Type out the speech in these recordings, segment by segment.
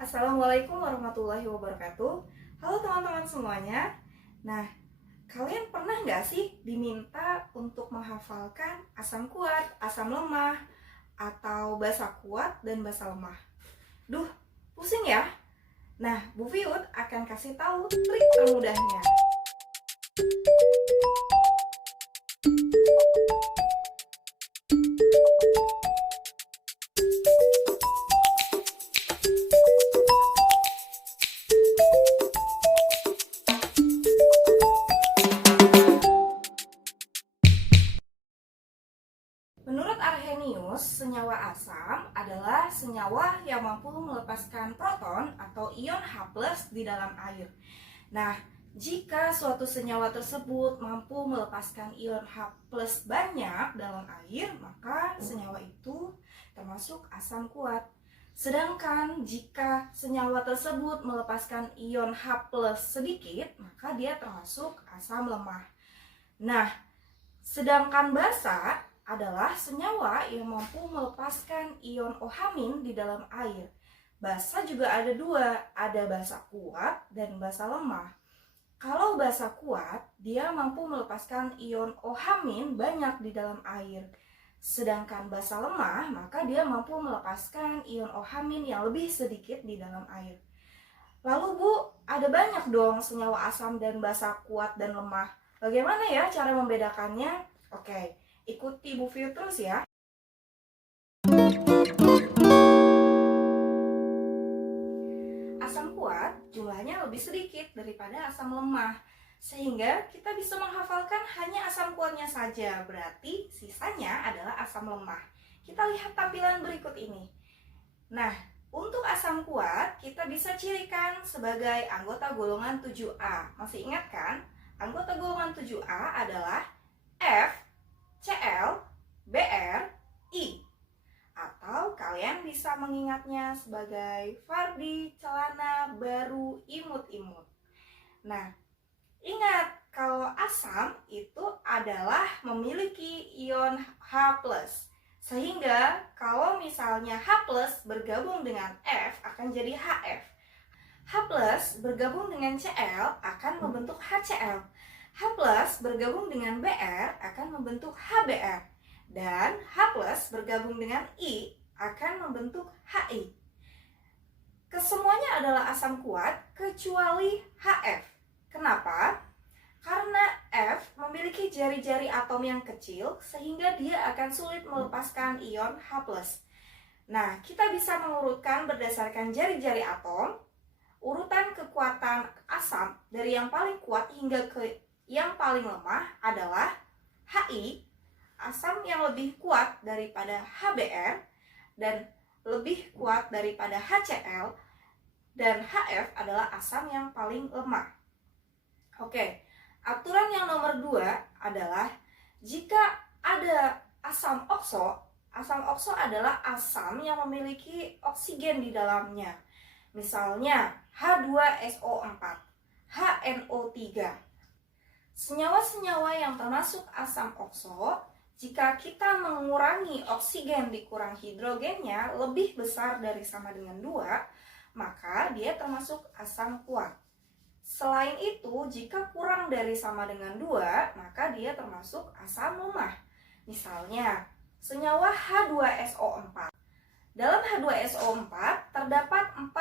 Assalamualaikum warahmatullahi wabarakatuh. Halo teman-teman semuanya. Nah, kalian pernah nggak sih diminta untuk menghafalkan asam kuat, asam lemah, atau basa kuat dan basa lemah? Duh, pusing ya? Nah, Bu Fiut akan kasih tahu trik termudahnya. Menurut Arrhenius, senyawa asam adalah senyawa yang mampu melepaskan proton atau ion H+ di dalam air. Nah, jika suatu senyawa tersebut mampu melepaskan ion H+ banyak dalam air, maka senyawa itu termasuk asam kuat. Sedangkan jika senyawa tersebut melepaskan ion H+ sedikit, maka dia termasuk asam lemah. Nah, sedangkan basa adalah senyawa yang mampu melepaskan ion OH- di dalam air. Basa juga ada dua, ada basa kuat dan basa lemah. Kalau basa kuat, dia mampu melepaskan ion OH- banyak di dalam air. Sedangkan basa lemah, maka dia mampu melepaskan ion OH- yang lebih sedikit di dalam air. Lalu Bu, ada banyak dong senyawa asam dan basa kuat dan lemah. Bagaimana ya cara membedakannya? Oke, ikuti Bu Fiu terus ya. Asam kuat jumlahnya lebih sedikit daripada asam lemah, sehingga kita bisa menghafalkan hanya asam kuatnya saja. Berarti sisanya adalah asam lemah. Kita lihat tampilan berikut ini. Nah, untuk asam kuat kita bisa cirikan sebagai anggota golongan 7A. Masih ingat kan? Anggota golongan 7A adalah F, Cl, Br, I. Atau kalian bisa mengingatnya sebagai Fardi, celana, baru, imut-imut. Nah, ingat kalau asam itu adalah memiliki ion H+. Sehingga kalau misalnya H+ bergabung dengan F akan jadi HF. H+ bergabung dengan Cl akan membentuk HCl. H+ bergabung dengan Br akan membentuk HBr. Dan H+ bergabung dengan I akan membentuk HI. Kesemuanya adalah asam kuat kecuali HF. Kenapa? Karena F memiliki jari-jari atom yang kecil sehingga dia akan sulit melepaskan ion H+. Nah, kita bisa mengurutkan berdasarkan jari-jari atom. Urutan kekuatan asam dari yang paling kuat hingga ke yang paling lemah adalah HI, asam yang lebih kuat daripada HBr dan lebih kuat daripada HCl, dan HF adalah asam yang paling lemah. Oke, aturan yang nomor 2 adalah jika ada asam okso adalah asam yang memiliki oksigen di dalamnya. Misalnya H2SO4, HNO3. Senyawa-senyawa yang termasuk asam okso, jika kita mengurangi oksigen dikurang hidrogennya lebih besar dari sama dengan 2, maka dia termasuk asam kuat. Selain itu, jika kurang dari sama dengan 2, maka dia termasuk asam lemah. Misalnya, senyawa H2SO4. Dalam H2SO4 terdapat 4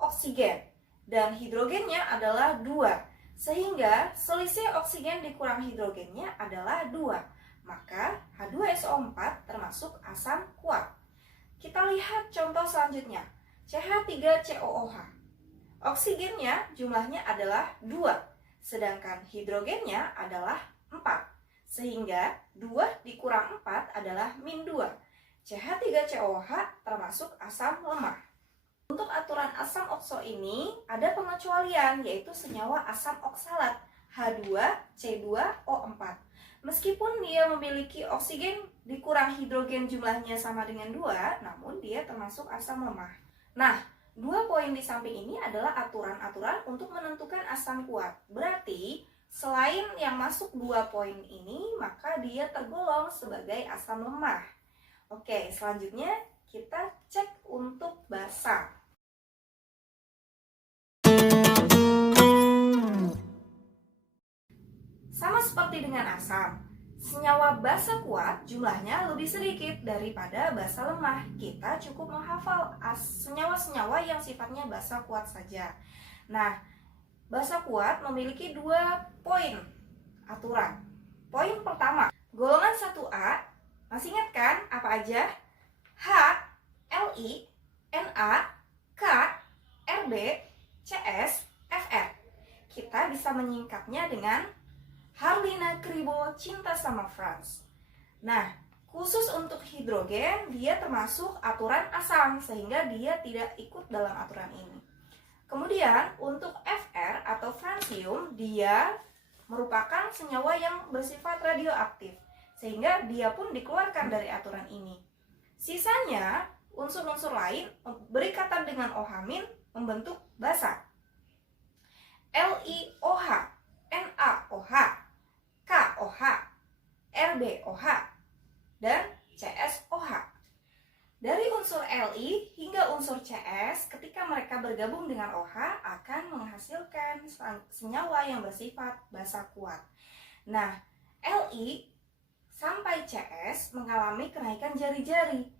oksigen dan hidrogennya adalah 2. Sehingga selisih oksigen dikurang hidrogennya adalah 2. Maka H2SO4 termasuk asam kuat. Kita lihat contoh selanjutnya. CH3COOH. Oksigennya jumlahnya adalah 2, sedangkan hidrogennya adalah 4. Sehingga 2 dikurang 4 adalah -2. CH3COOH termasuk asam lemah. Untuk aturan asam okso ini ada pengecualian, yaitu senyawa asam oksalat H2C2O4. Meskipun dia memiliki oksigen dikurang hidrogen jumlahnya sama dengan 2, namun dia termasuk asam lemah. Nah, 2 poin di samping ini adalah aturan-aturan untuk menentukan asam kuat. Berarti selain yang masuk 2 poin ini, maka dia tergolong sebagai asam lemah. Oke, selanjutnya kita cek untuk basa. seperti dengan asam, senyawa basa kuat jumlahnya lebih sedikit daripada basa lemah. Kita cukup menghafal senyawa-senyawa yang sifatnya basa kuat saja. Nah, basa kuat memiliki 2 poin aturan. Poin pertama, golongan 1A, masih ingat kan apa aja? H, Li, Na, K, Rb, Cs, Fr. Kita bisa menyingkatnya dengan Harlina Kribo cinta sama Franz. Nah, khusus untuk hidrogen, dia termasuk aturan asam, sehingga dia tidak ikut dalam aturan ini. Kemudian, untuk Fr atau francium, dia merupakan senyawa yang bersifat radioaktif, sehingga dia pun dikeluarkan dari aturan ini. Sisanya, unsur-unsur lain berikatan dengan OH- membentuk basa. LiOH, NaOH, KOH, RbOH, dan CSOH. Dari unsur Li hingga unsur Cs, ketika mereka bergabung dengan OH, akan menghasilkan senyawa yang bersifat basa kuat. Nah, Li sampai Cs mengalami kenaikan jari-jari.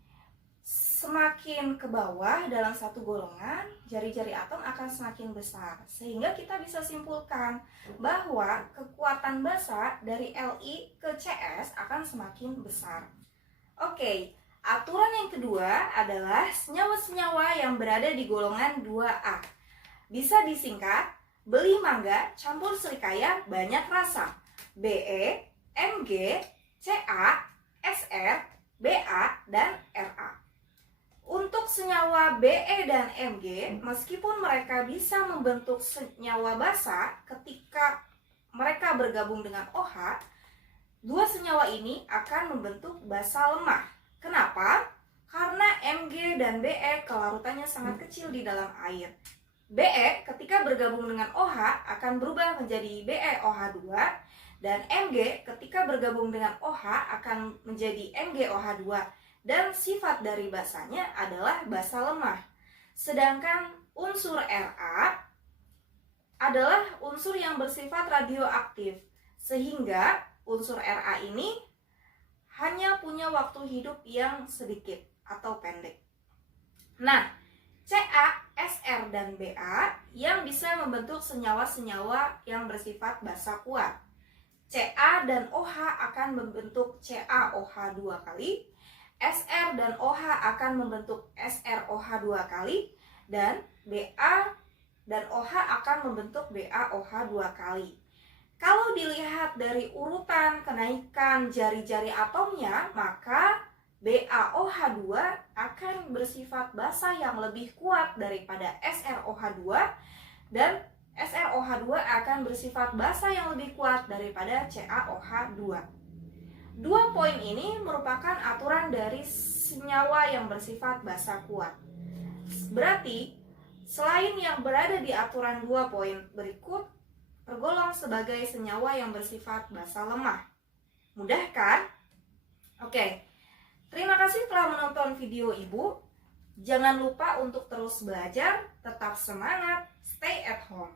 Semakin ke bawah dalam satu golongan, jari-jari atom akan semakin besar. Sehingga kita bisa simpulkan bahwa kekuatan basa dari Li ke Cs akan semakin besar. Oke, aturan yang kedua adalah senyawa-senyawa yang berada di golongan 2A. Bisa disingkat, beli mangga campur serikaya banyak rasa. Be, Mg, Ca, Sr, Ba, dan Ra. Untuk senyawa Be dan Mg, meskipun mereka bisa membentuk senyawa basa ketika mereka bergabung dengan OH, dua senyawa ini akan membentuk basa lemah. Kenapa? Karena Mg dan Be kelarutannya sangat kecil di dalam air. Be ketika bergabung dengan OH akan berubah menjadi BeOH2, dan Mg ketika bergabung dengan OH akan menjadi MgOH2. Dan sifat dari basanya adalah basa lemah. Sedangkan unsur Ra adalah unsur yang bersifat radioaktif, sehingga unsur Ra ini hanya punya waktu hidup yang sedikit atau pendek. Nah, Ca, Sr, dan Ba yang bisa membentuk senyawa-senyawa yang bersifat basa kuat. Ca dan OH akan membentuk CaOH 2 kali, Sr dan OH akan membentuk SrOH 2 kali, dan Ba dan OH akan membentuk BaOH 2 kali. Kalau dilihat dari urutan kenaikan jari-jari atomnya, maka BaOH 2 akan bersifat basa yang lebih kuat daripada SrOH 2, dan SrOH 2 akan bersifat basa yang lebih kuat daripada CaOH 2. Dua poin ini merupakan aturan dari senyawa yang bersifat basa kuat. Berarti, selain yang berada di aturan 2 poin berikut, tergolong sebagai senyawa yang bersifat basa lemah. Mudah kan? Oke, terima kasih telah menonton video Ibu. Jangan lupa untuk terus belajar, tetap semangat, stay at home.